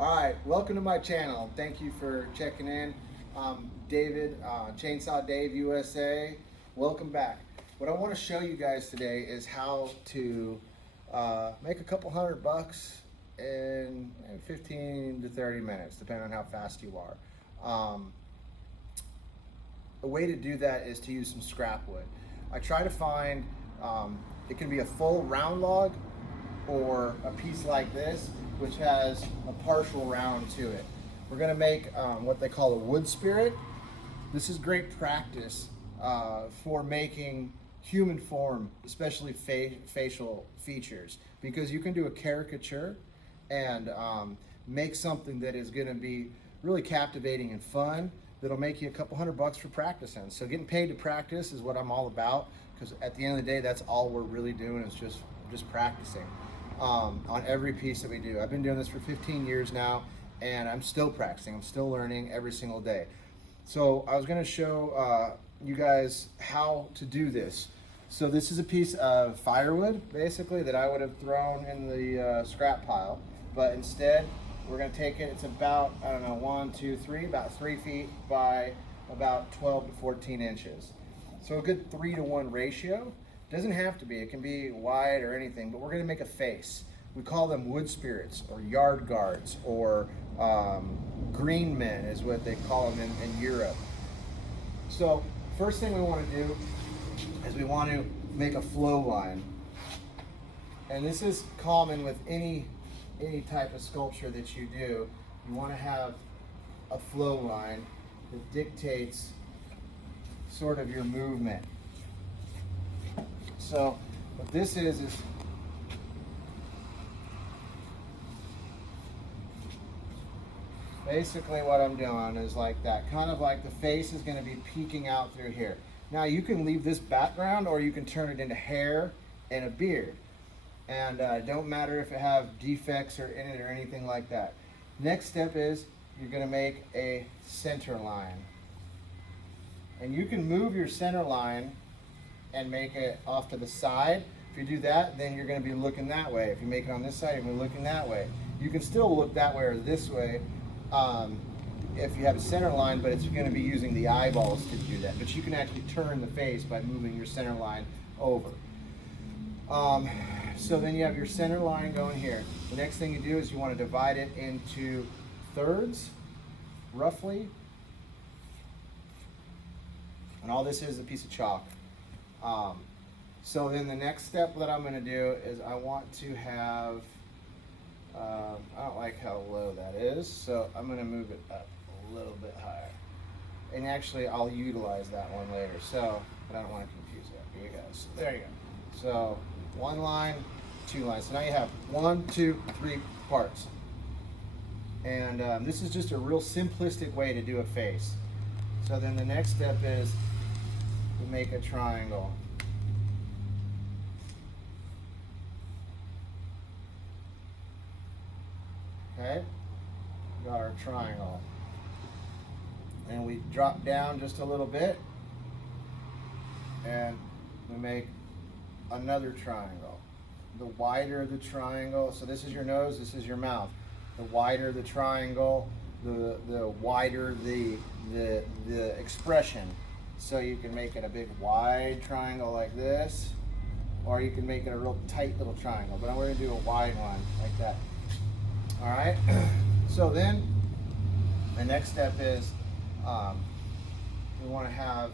All right, welcome to my channel. Thank you for checking in. David, Chainsaw Dave USA. Welcome back. What I want to show you guys today is how to make a couple $100 in 15 to 30 minutes, depending on how fast you are. A way to do that is to use some scrap wood. I try to find, it can be a full round log or a piece like this, which has a partial round to it. We're gonna make what they call a wood spirit. This is great practice for making human form, especially facial features, because you can do a caricature and make something that is gonna be really captivating and fun, that'll make you a couple $100 for practicing. So getting paid to practice is what I'm all about, because at the end of the day, that's all we're really doing is just practicing on every piece that we do. I've been doing this for 15 years now, and I'm still practicing. I'm still learning every single day. So I was gonna show you guys how to do this. So this is a piece of firewood, basically, that I would have thrown in the scrap pile, but instead, we're gonna take it, it's about, I don't know, 1, 2, 3, about 3 feet by about 12 to 14 inches. So a good 3-to-1 ratio. Doesn't have to be, it can be wide or anything, but we're gonna make a face. We call them wood spirits or yard guards or green men is what they call them in Europe. So first thing we wanna do is we want to make a flow line. And this is common with any type of sculpture that you do. You want to have a flow line that dictates sort of your movement. So what this is basically what I'm doing is like that, kind of like the face is going to be peeking out through here. Now you can leave this background or you can turn it into hair and a beard. And don't matter if it have defects or in it or anything like that. Next step is you're gonna make a center line. And you can move your center line and make it off to the side. If you do that, then you're gonna be looking that way. If you make it on this side, you're gonna be looking that way. You can still look that way or this way if you have a center line, but it's gonna be using the eyeballs to do that. But you can actually turn the face by moving your center line over. So then you have your center line going here. The next thing you do is you want to divide it into thirds, roughly. And all this is a piece of chalk. So then the next step that I'm going to do is I want to have, I don't like how low that is, so I'm going to move it up a little bit higher. And actually I'll utilize that one later, so, but I don't want to confuse that. Here you go. So there you go. So one line, 2 lines. So now you have 1, 2, 3 parts. And this is just a real simplistic way to do a face. So then the next step is to make a triangle. Okay, got our triangle. And we drop down just a little bit and we make another triangle. The wider the triangle, so this is your nose, this is your mouth. The wider the triangle, the wider the expression. So you can make it a big wide triangle like this, or you can make it a real tight little triangle. But we're gonna do a wide one like that. All right. So then the next step is we want to have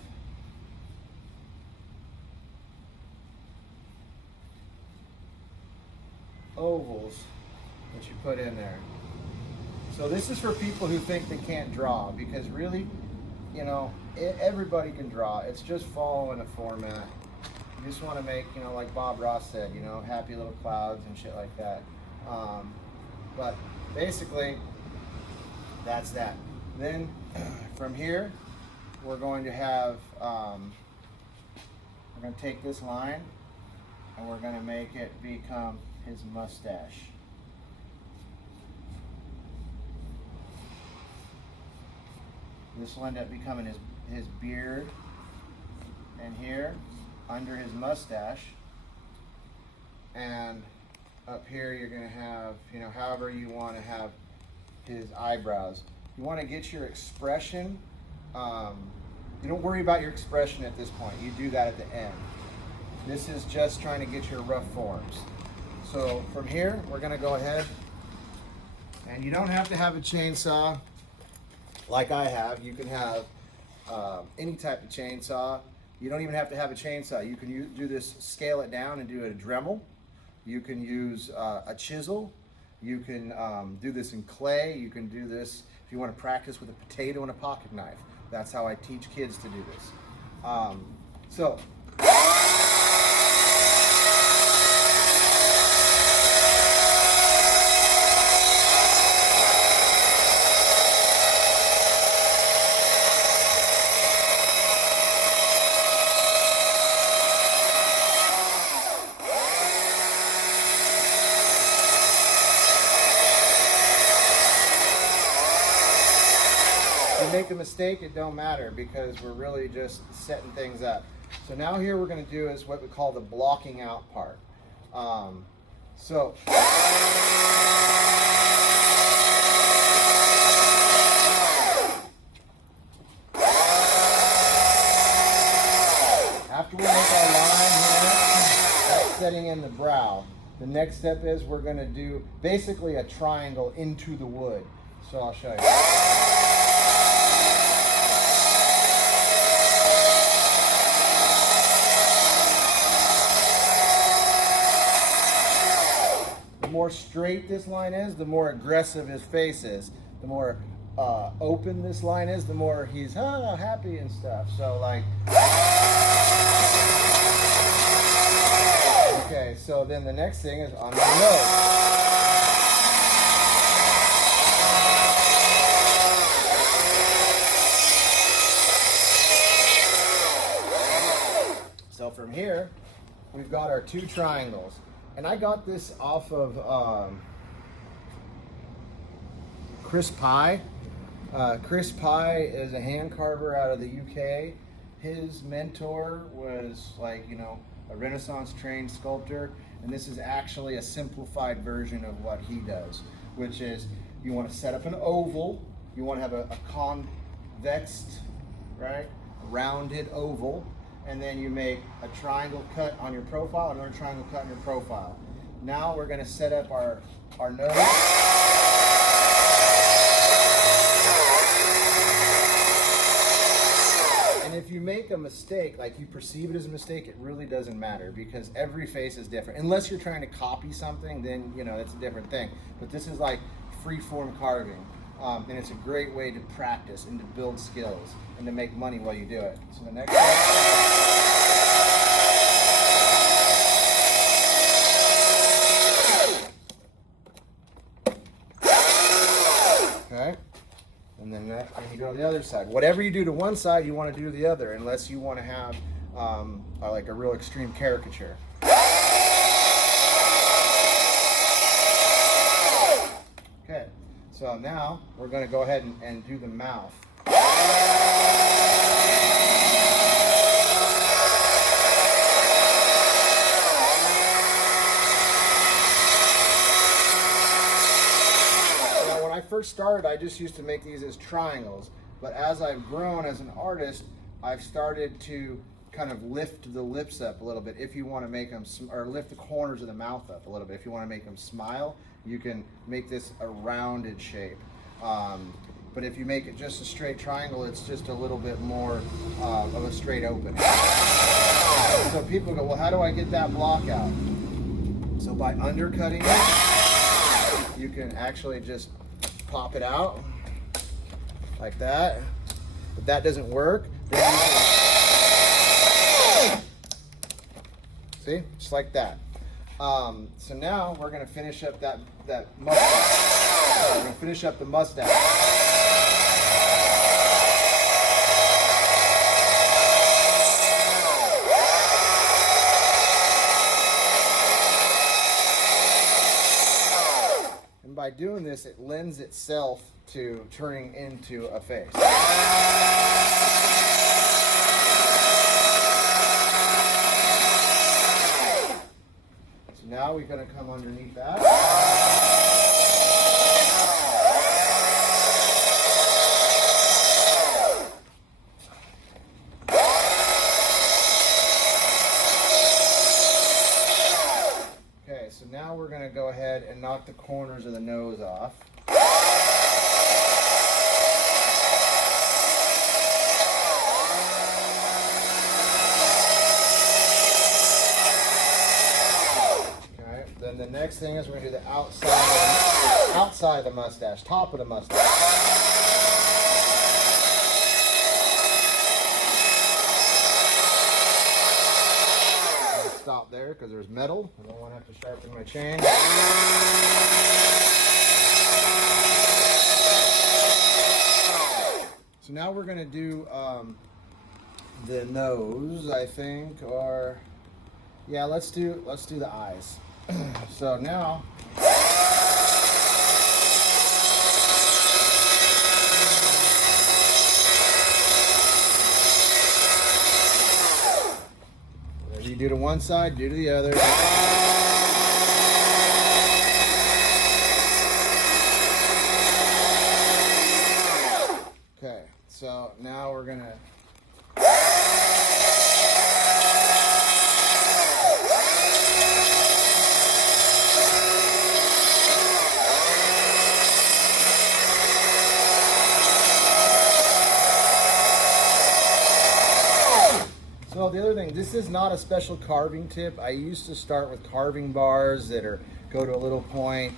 ovals that you put in there. So this is for people who think they can't draw, because really, you know, everybody can draw. It's just following a format. You just want to make, you know, like Bob Ross said, you know, happy little clouds and shit like that. But basically, that's that. Then from here, we're going to have, we're going to take this line and we're going to make it become his mustache. This will end up becoming his beard, and here under his mustache, and up here you're going to have, you know, however you want to have his eyebrows. You want to get your expression. You don't worry about your expression at this point. You do that at the end. This is just trying to get your rough forms. So from here, we're going to go ahead, and you don't have to have a chainsaw like I have. You can have any type of chainsaw. You don't even have to have a chainsaw. You can do this, scale it down and do it a Dremel. You can use a chisel. You can do this in clay. You can do this if you want to practice with a potato and a pocket knife. That's how I teach kids to do this. So. If you make a mistake, it don't matter because we're really just setting things up. So now here we're going to do is what we call the blocking out part. So after we make our line here, that's setting in the brow. The next step is we're going to do basically a triangle into the wood. So I'll show you. The more straight this line is, the more aggressive his face is. The more open this line is, the more he's happy and stuff. So like, okay, so then the next thing is on the nose. So from here, we've got our two triangles. And I got this off of Chris Pye. Chris Pye is a hand carver out of the UK. His mentor was like, you know, a Renaissance trained sculptor. And this is actually a simplified version of what he does, which is you want to set up an oval. You want to have a convexed, right, rounded oval. And then you make a triangle cut on your profile, another triangle cut on your profile. Now we're going to set up our nose. And if you make a mistake, like you perceive it as a mistake, it really doesn't matter because every face is different. Unless you're trying to copy something, then, you know, that's a different thing. But this is like free-form carving. And it's a great way to practice and to build skills and to make money while you do it. So the next okay, and then you go to the other side. Whatever you do to one side, you want to do to the other, unless you want to have like a real extreme caricature. Okay. So now we're going to go ahead and do the mouth. Now, when I first started, I just used to make these as triangles. But as I've grown as an artist, I've started to kind of lift the lips up a little bit if you want to make them, or lift the corners of the mouth up a little bit. If you want to make them smile, you can make this a rounded shape. But if you make it just a straight triangle, it's just a little bit more of a straight opening. So people go, well, how do I get that block out? So by undercutting it, you can actually just pop it out like that. If that doesn't work, then you can, see, just like that. So now we're going to finish up that mustache. We're going to finish up the mustache. And by doing this, it lends itself to turning into a face. Now we're going to come underneath that. knock the corners of the nose off. Okay, then the next thing is we're going to do the outside of the mustache, top of the mustache. Stop there because there's metal. I don't want to have to sharpen my chain. So now we're going to do the nose, I think, or yeah, let's do the eyes. So now whatever you do to one side, do to the other. Okay, so now we're gonna So the other thing, this is not a special carving tip. I used to start with carving bars that go to a little point.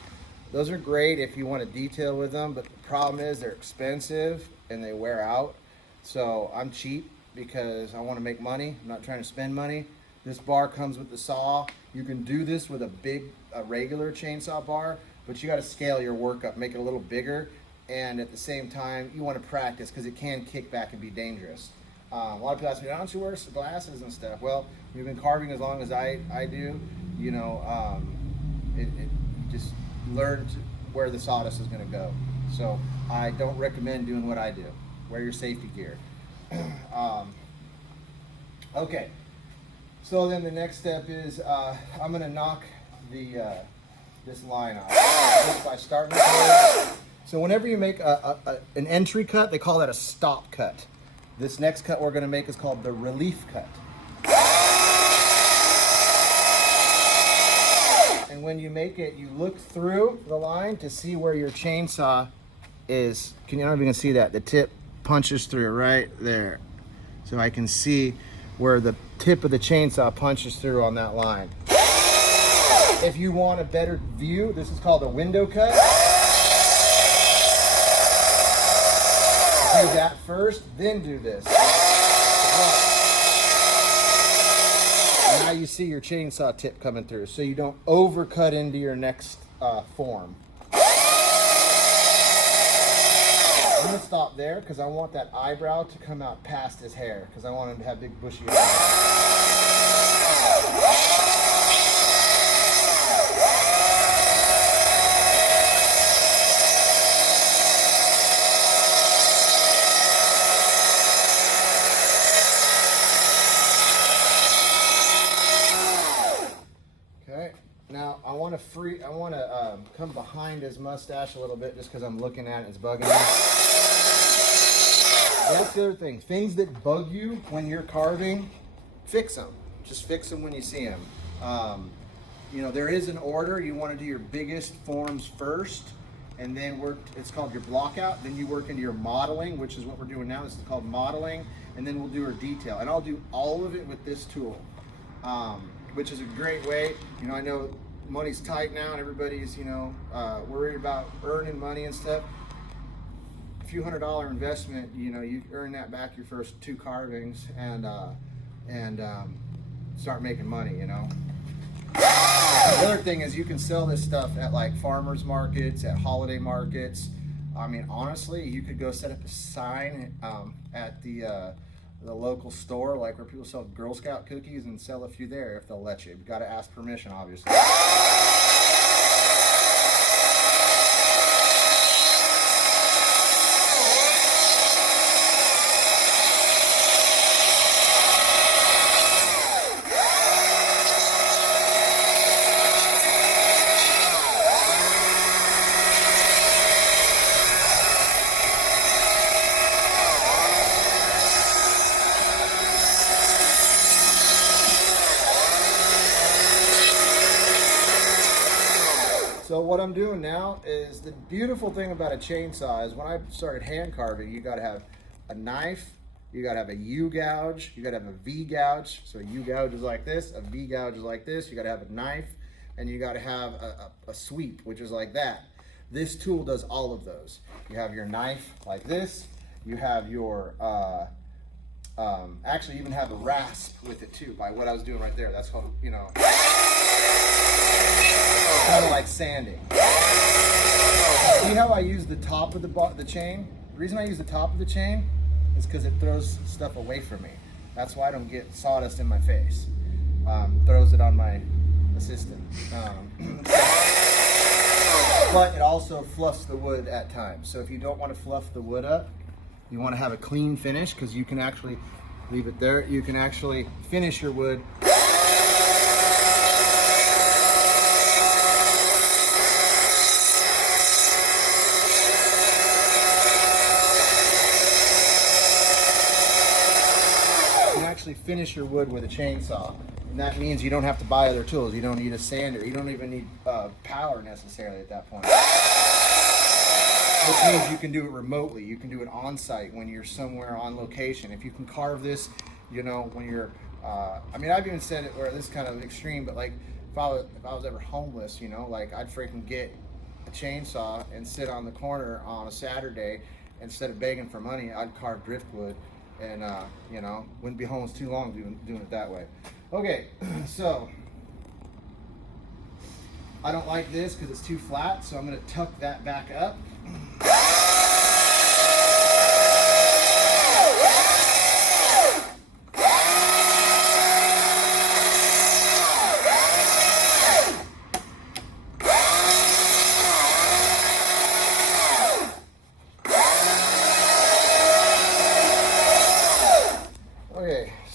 Those are great if you want to detail with them, but the problem is they're expensive and they wear out. So I'm cheap because I want to make money. I'm not trying to spend money. This bar comes with the saw. You can do this with a regular chainsaw bar, but you got to scale your work up, make it a little bigger, and at the same time, you want to practice because it can kick back and be dangerous. A lot of people ask me, don't you wear glasses and stuff? Well, you've been carving as long as I do, you know, just learn where the sawdust is going to go. So I don't recommend doing what I do. Wear your safety gear. Okay, so then the next step is I'm going to knock this line off just by starting with. So whenever you make an entry cut, they call that a stop cut. This next cut we're going to make is called the relief cut. And when you make it, you look through the line to see where your chainsaw is. I don't know if you can see that. The tip punches through right there. So I can see where the tip of the chainsaw punches through on that line. If you want a better view, this is called a window cut. Do that first, then do this. And now you see your chainsaw tip coming through, so you don't overcut into your next form. I'm gonna stop there because I want that eyebrow to come out past his hair because I want him to have big bushy eyes. Now I want to come behind his mustache a little bit just because I'm looking at it, it's bugging me. That's the other thing. Things that bug you when you're carving, fix them. Just fix them when you see them. You know, there is an order. You want to do your biggest forms first, and then it's called your block out. Then you work into your modeling, which is what we're doing now. This is called modeling, and then we'll do our detail. And I'll do all of it with this tool. Which is a great way. You know, I know money's tight now and everybody's, you know, worried about earning money and stuff. A few $100 investment, you know, you earn that back your first 2 carvings and start making money, you know. The other thing is you can sell this stuff at like farmers markets, at holiday markets. I mean, honestly, you could go set up a sign at the local store, like where people sell Girl Scout cookies, and sell a few there if they'll let you. You've got to ask permission, obviously. I'm doing now is, the beautiful thing about a chainsaw is when I started hand carving, you got to have a knife, you got to have a U gouge, you got to have a V gouge. So a U gouge is like this, a V gouge is like this. You got to have a knife, and you got to have a sweep, which is like that. This tool does all of those. You have your knife like this. You have your, actually even have a rasp with it too, by what I was doing right there. That's called, you know, kind of like sanding. See how I use the top of the chain? The reason I use the top of the chain is because it throws stuff away from me. That's why I don't get sawdust in my face. Throws it on my assistant. But it also fluffs the wood at times. So if you don't want to fluff the wood up, you want to have a clean finish, because you can actually leave it there. You can actually finish your wood. Finish your wood with a chainsaw, and that means you don't have to buy other tools. You don't need a sander. You don't even need power necessarily at that point. Which means you can do it remotely. You can do it on site when you're somewhere on location. If you can carve this, you know, when you're I mean, I've even said it where this is kind of extreme, but like if I was ever homeless, you know, like I'd freaking get a chainsaw and sit on the corner on a Saturday. Instead of begging for money, I'd carve driftwood. And you know, wouldn't be homeless too long doing it that way. Okay, so I don't like this because it's too flat, so I'm going to tuck that back up.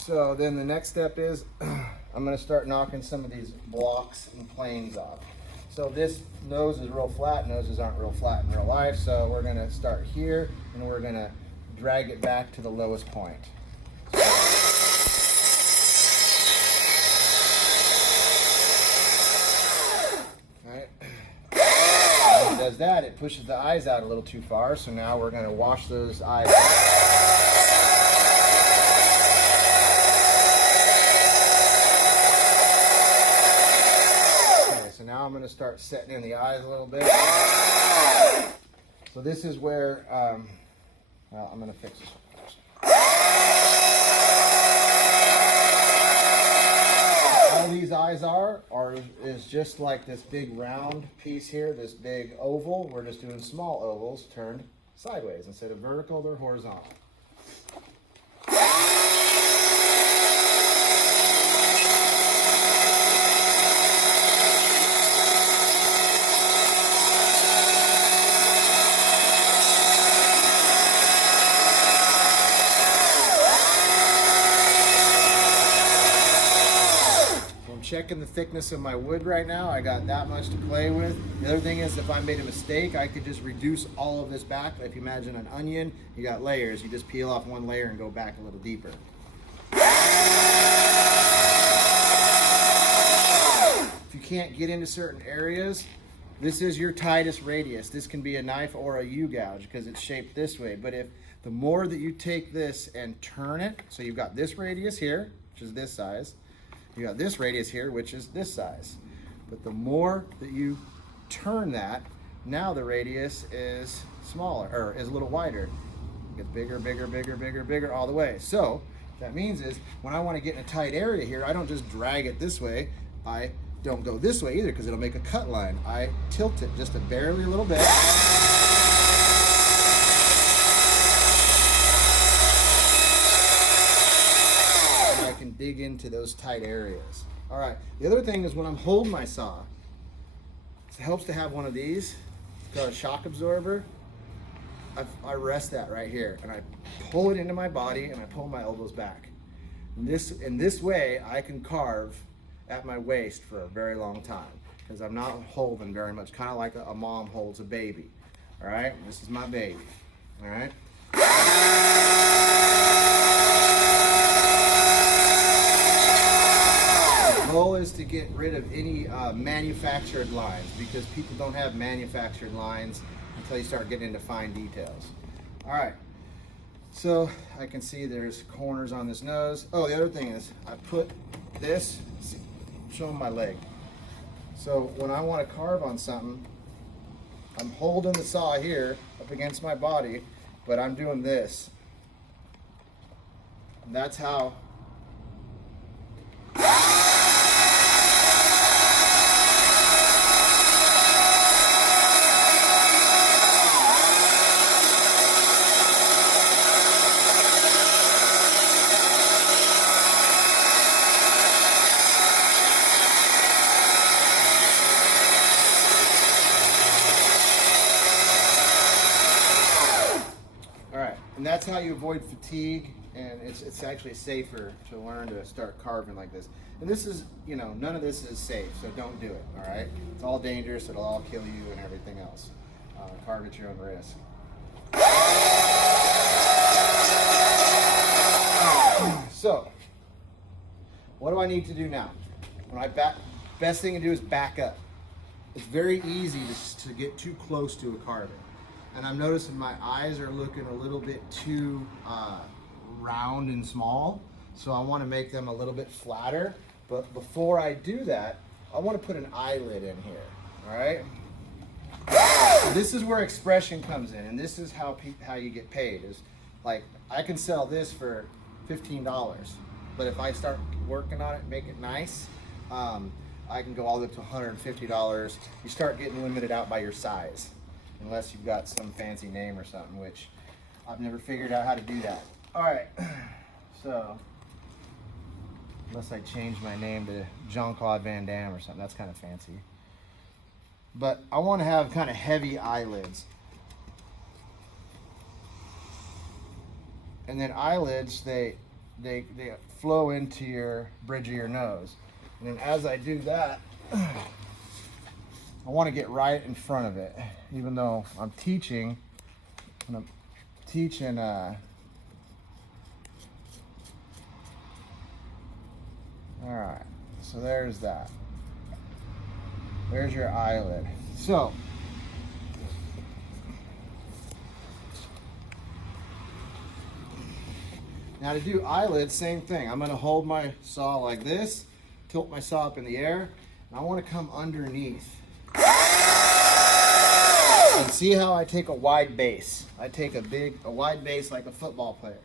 So then the next step is I'm going to start knocking some of these blocks and planes off. So this nose is real flat. Noses aren't real flat in real life. So we're going to start here, and we're going to drag it back to the lowest point. All right. When it does that, it pushes the eyes out a little too far. So now we're going to wash those eyes out. Now I'm going to start setting in the eyes a little bit. So this is where, well, I'm going to fix this one first. All these eyes is just like this big round piece here, this big oval. We're just doing small ovals turned sideways. Instead of vertical, they're horizontal. Checking the thickness of my wood right now. I got that much to play with. The other thing is, if I made a mistake, I could just reduce all of this back. If you imagine an onion, you got layers. You just peel off one layer and go back a little deeper. If you can't get into certain areas, this is your tightest radius. This can be a knife or a U-gouge because it's shaped this way. But if the more that you take this and turn it, so you've got this radius here, which is this size, you got this radius here, which is this size. But the more that you turn that, now the radius is smaller, or is a little wider. It gets bigger, bigger, bigger, bigger, bigger all the way. So what that means is, when I want to get in a tight area here, I don't just drag it this way. I don't go this way either, because it'll make a cut line. I tilt it just barely a little bit. Dig into those tight areas. All right, the other thing is when I'm holding my saw, it helps to have one of these. It's called a shock absorber. I rest that right here, and I pull it into my body, and I pull my elbows back. In this way, I can carve at my waist for a very long time, because I'm not holding very much, kind of like a mom holds a baby. All right, this is my baby. All right. goal is to get rid of any manufactured lines, because people don't have manufactured lines until you start getting into fine details. All right, so I can see there's corners on this nose. Oh, the other thing is I put this, show them my leg. So when I want to carve on something, I'm holding the saw here up against my body, but I'm doing this. And that's how and that's how you avoid fatigue, and it's actually safer to learn to start carving like this. And this is, you know, none of this is safe, so don't do it, all right? It's all dangerous, it'll all kill you and everything else. Carve at your own risk. So, what do I need to do now? Best thing to do is back up. It's very easy to get too close to a carving. And I'm noticing my eyes are looking a little bit too round and small. So I want to make them a little bit flatter. But before I do that, I want to put an eyelid in here, all right? So this is where expression comes in, and this is how you get paid. Is like, I can sell this for $15, but if I start working on it, make it nice, I can go all the way up to $150. You start getting limited out by your size, unless you've got some fancy name or something, which I've never figured out how to do that. All right, so unless I change my name to Jean-Claude Van Damme or something, that's kind of fancy. But I want to have kind of heavy eyelids. And then eyelids, they flow into your bridge of your nose. And then as I do that, I want to get right in front of it, even though I'm teaching. All right, so there's that. There's your eyelid. So, now to do eyelids, same thing. I'm gonna hold my saw like this, tilt my saw up in the air, and I wanna come underneath. And see how I take a wide base. I take a wide base like a football player,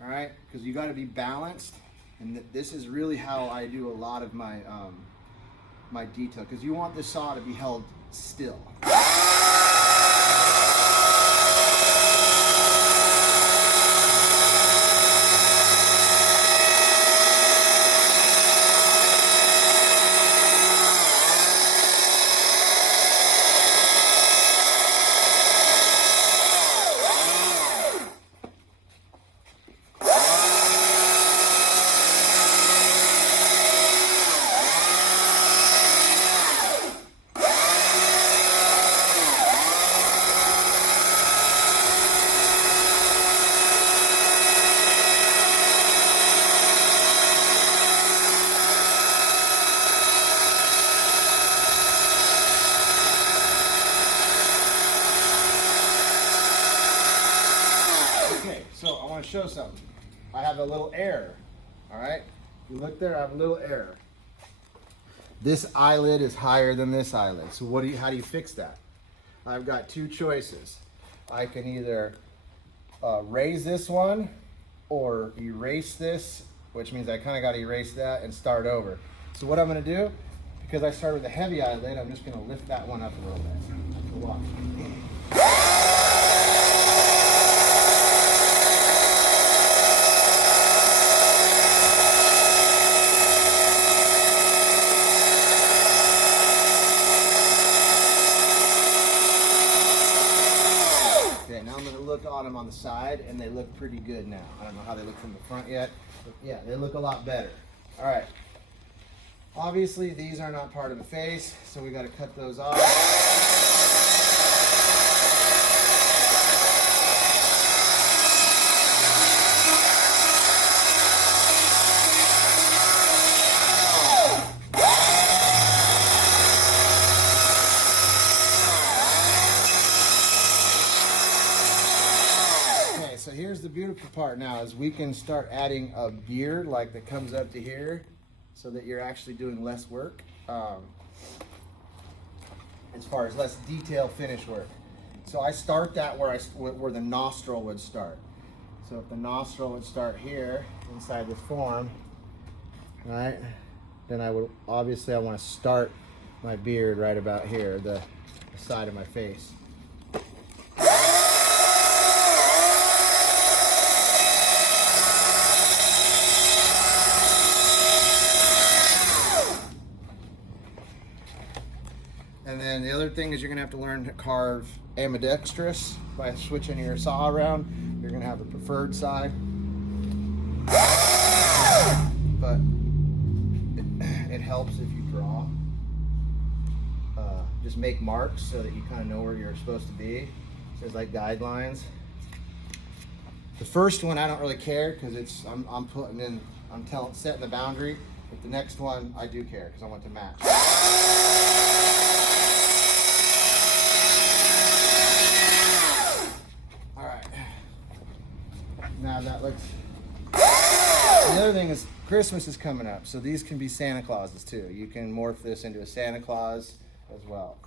all right? Because you gotta be balanced, and this is really how I do a lot of my my detail, because you want the saw to be held still. So I want to show something. I have a little error, all right? If you look there, I have a little error. This eyelid is higher than this eyelid. So how do you fix that? I've got two choices. I can either raise this one or erase this, which means I kind of got to erase that and start over. So what I'm going to do, because I started with a heavy eyelid, I'm just going to lift that one up a little bit. So watch. Look on them on the side, and they look pretty good now. I don't know how they look from the front yet, but yeah, they look a lot better. All right. Obviously, these are not part of the face, so we got to cut those off. so here's the beautiful part now is we can start adding a beard like that comes up to here so that you're actually doing less work as far as less detail finish work. So I start that where the nostril would start. So if the nostril would start here inside the form, right, then I would obviously I want to start my beard right about here, the side of my face. And then the other thing is you're going to have to learn to carve ambidextrous by switching your saw around. You're going to have the preferred side. But it helps if you draw. Just make marks so that you kind of know where you're supposed to be. It says like guidelines. The first one I don't really care because I'm putting in, setting the boundary. But the next one I do care because I want to match. All right. Now that looks. The other thing is Christmas is coming up, so these can be Santa Clauses too. You can morph this into a Santa Claus as well.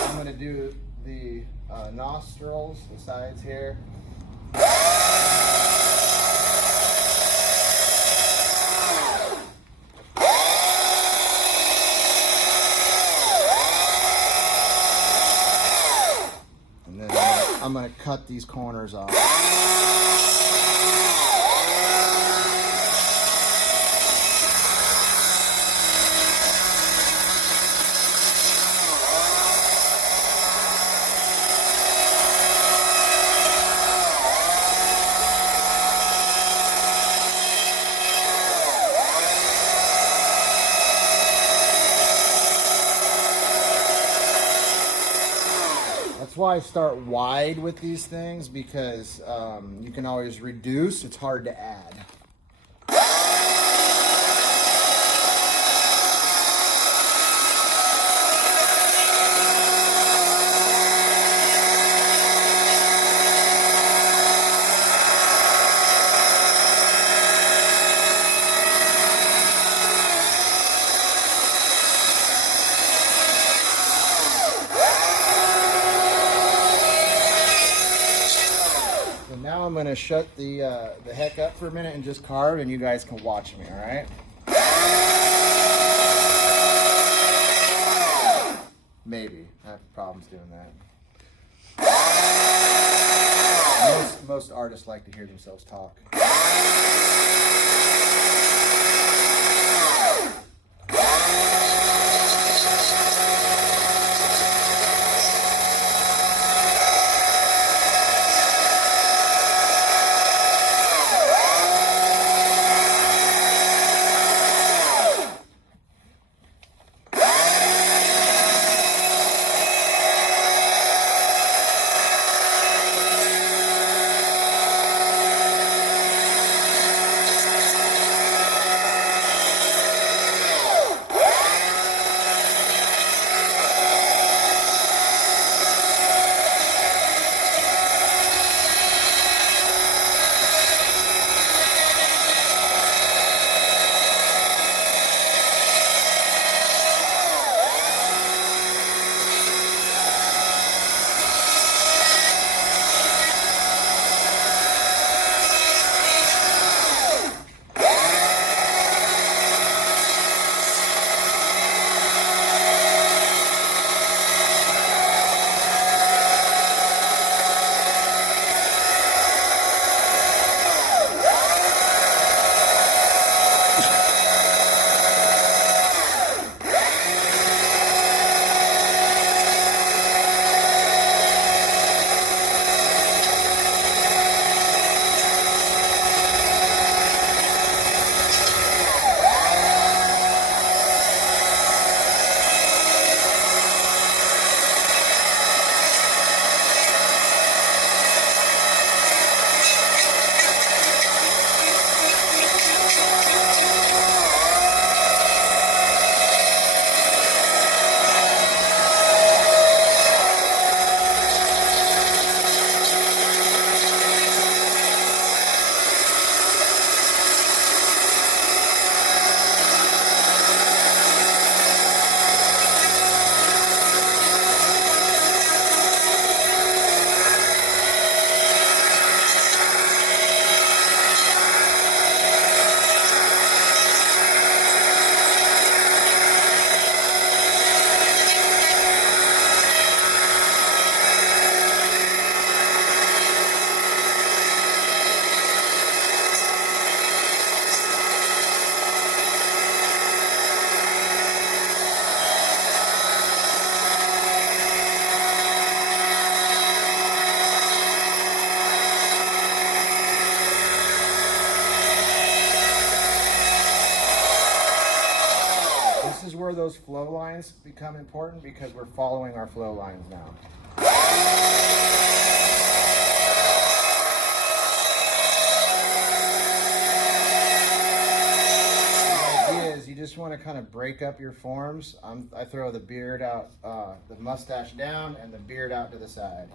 I'm going to do the nostrils, the sides here. I'm going to cut these corners off. That's why I start wide with these things, because you can always reduce. It's hard to add. Now I'm going to shut the heck up for a minute and just carve, and you guys can watch me, all right? Maybe. I have problems doing that. Most artists like to hear themselves talk. those flow lines become important because we're following our flow lines now. You just want to kind of break up your forms. I throw the beard out, the mustache down, and the beard out to the side.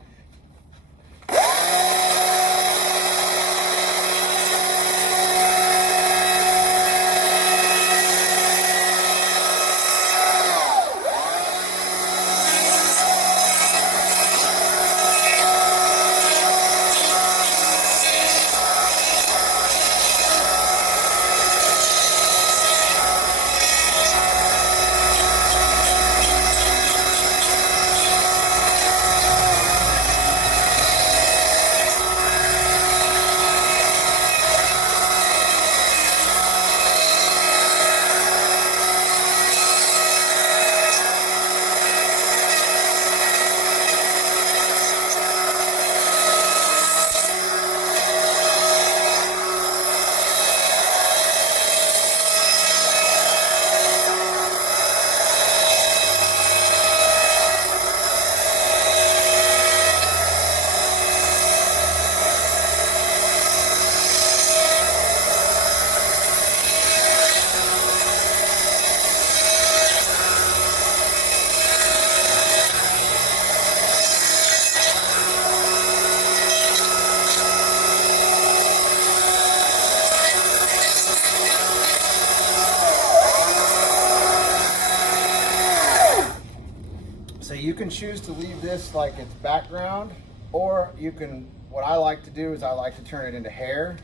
So you can choose to leave this like it's background, or you can, what I like to do is I like to turn it into hair.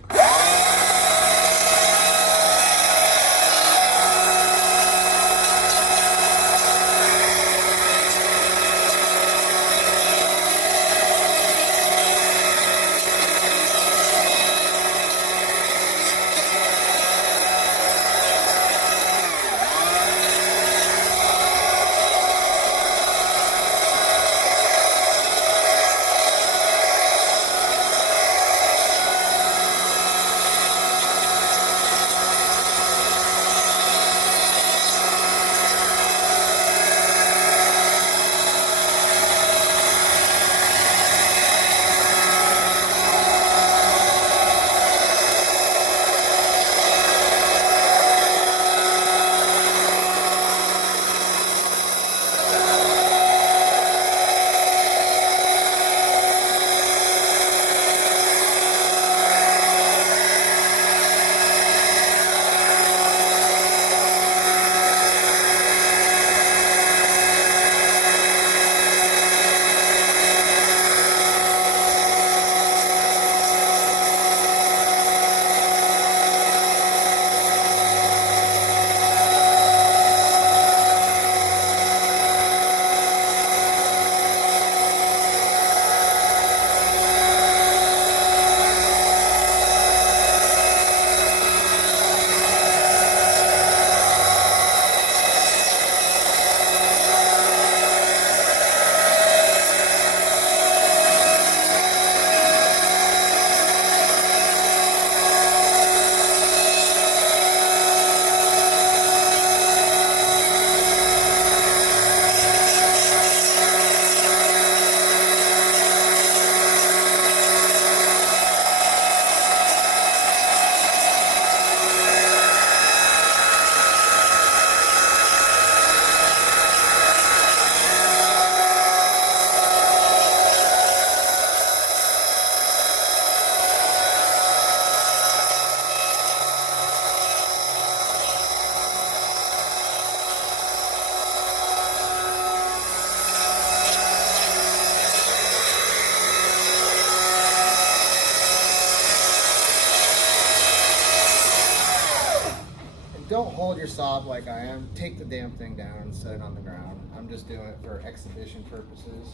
Don't hold your saw like I am. Take the damn thing down and set it on the ground. I'm just doing it for exhibition purposes.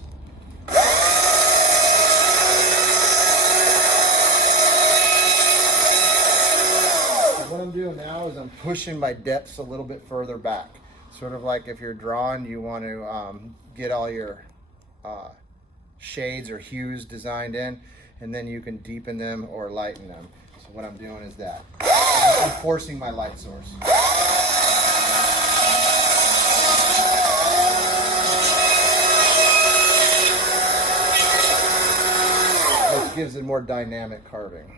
What I'm doing now is I'm pushing my depths a little bit further back. Sort of like if you're drawing, you want to get all your shades or hues designed in, and then you can deepen them or lighten them. So what I'm doing is that. I'm forcing my light source. just gives it more dynamic carving.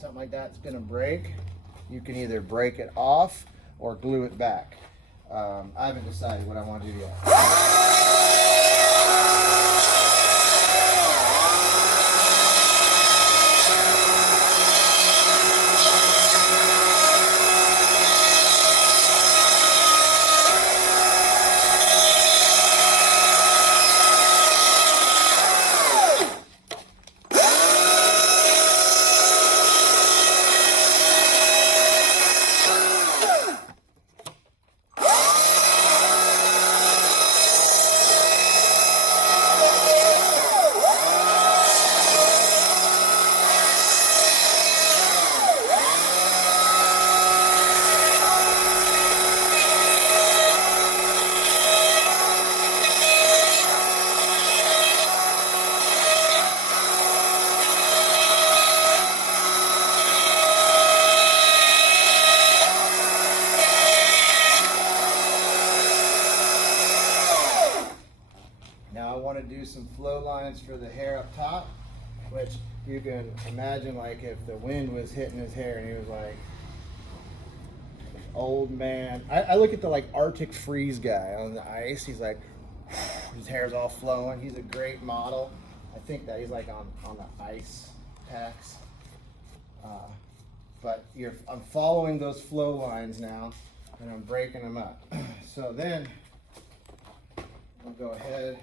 Something like that's going to break, you can either break it off or glue it back. I haven't decided what I want to do yet. Want to do some flow lines for the hair up top, which you can imagine, like if the wind was hitting his hair and he was like, old man. I look at the like Arctic freeze guy on the ice. He's like, his hair's all flowing. He's a great model. I think that he's like on the ice packs. But I'm following those flow lines now, and I'm breaking them up. So then I'll go ahead.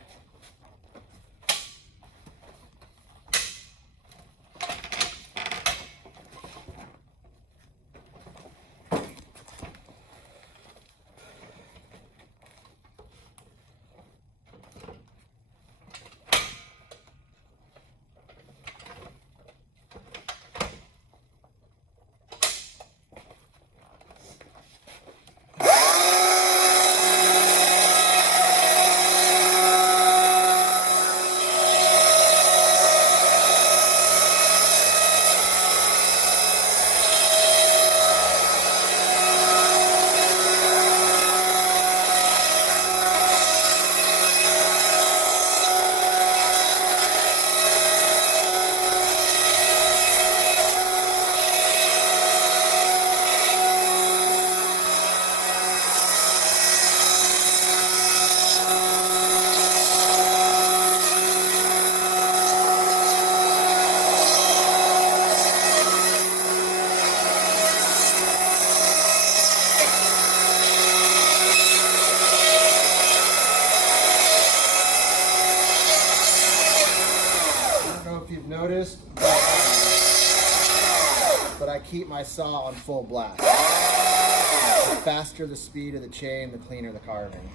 if you've noticed, but I keep my saw on full blast. The faster the speed of the chain, the cleaner the carving.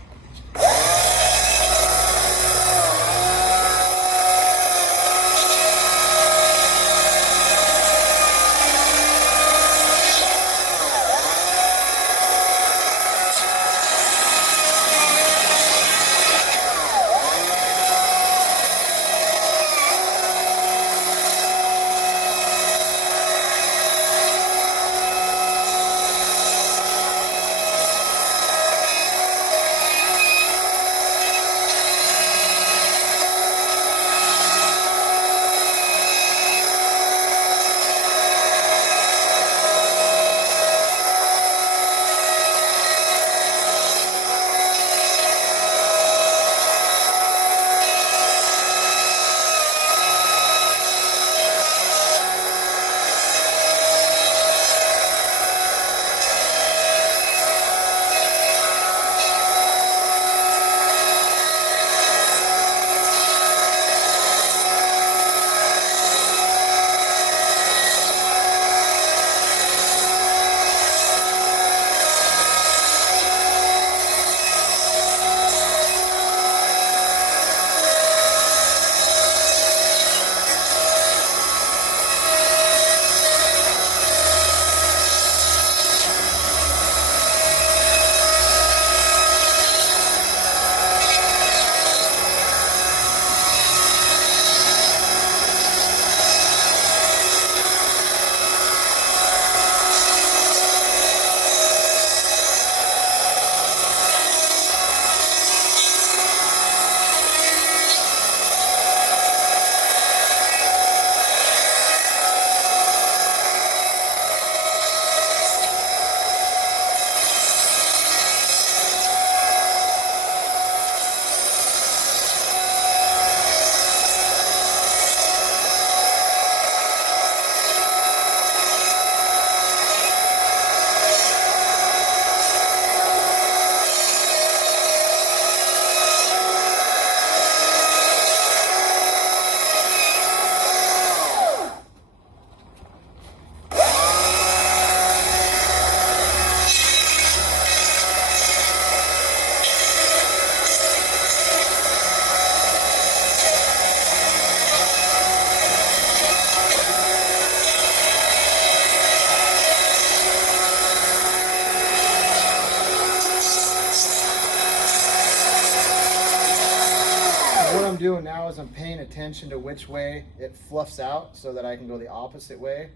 What I'm doing now is I'm paying attention to which way it fluffs out so that I can go the opposite way.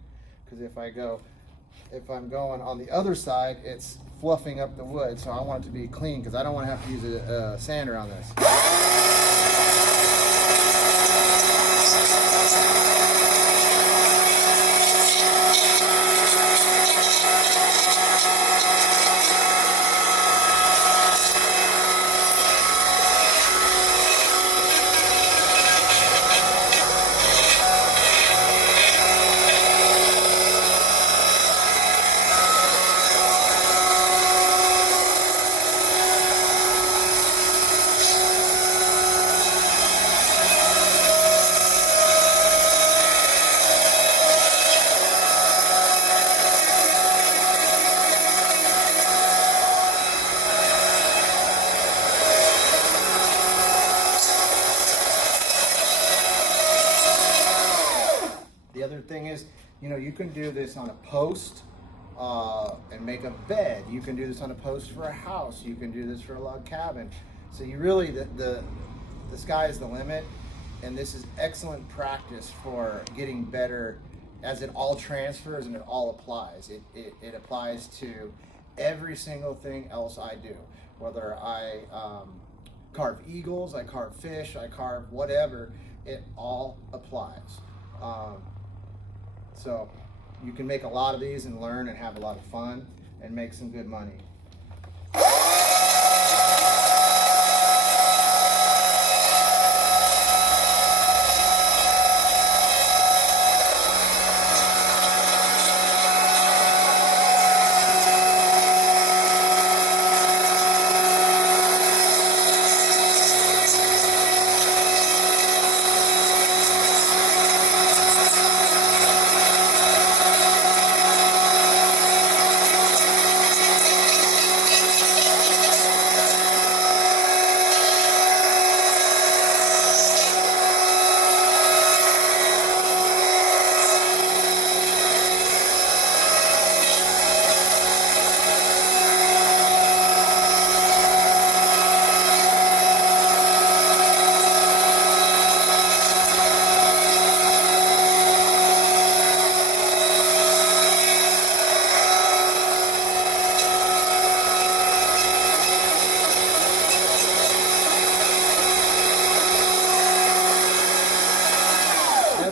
Because if I'm going on the other side, it's fluffing up the wood. So I want it to be clean because I don't want to have to use a sander on this. The other thing is, you can do this on a post and make a bed. You can do this on a post for a house. You can do this for a log cabin. So you really, the sky is the limit, and this is excellent practice for getting better as it all transfers and it all applies. It applies to every single thing else I do, whether I carve eagles, I carve fish, I carve whatever, it all applies. So you can make a lot of these and learn and have a lot of fun and make some good money.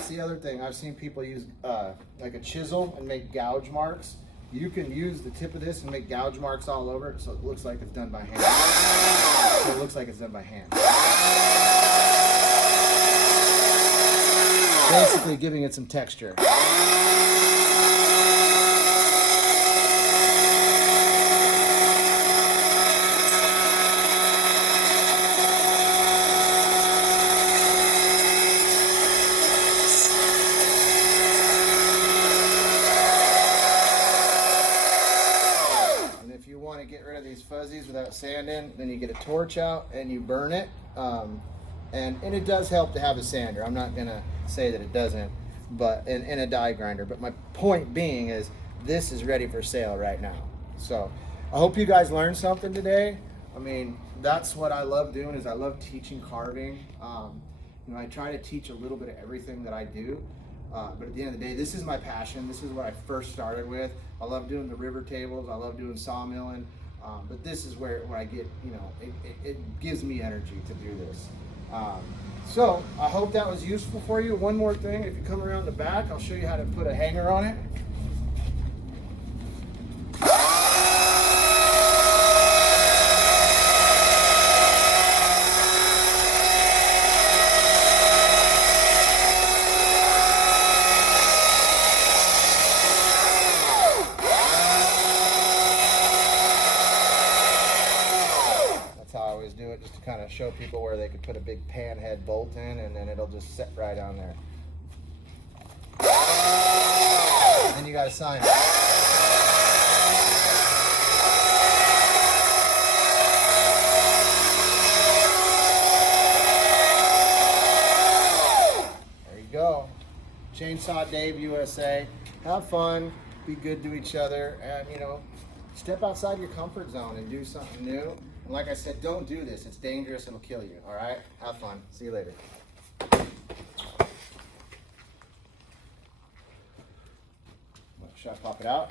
that's the other thing. I've seen people use like a chisel and make gouge marks. You can use the tip of this and make gouge marks all over it so it looks like it's done by hand. So it looks like it's done by hand. Basically giving it some texture. Want to get rid of these fuzzies without sanding, then you get a torch out and you burn it, and it does help to have a sander. I'm not gonna say that it doesn't, but in a die grinder, but my point being is this is ready for sale right now. So I hope you guys learned something today. I mean, that's what I love doing, is I love teaching carving. You know, I try to teach a little bit of everything that I do. But at the end of the day, this is my passion. This is what I first started with. I love doing the river tables. I love doing sawmilling. But this is where I get, you know, it gives me energy to do this. So I hope that was useful for you. One more thing, if you come around the back, I'll show you how to put a hanger on it. Do it just to kind of show people where they could put a big pan head bolt in, and then it'll just set right on there. And then you got to sign it. There you go. Chainsaw Dave USA. Have fun, be good to each other, and you know, step outside your comfort zone and do something new. And like I said, don't do this. It's dangerous. It'll kill you. All right? Have fun. See you later. Should I pop it out?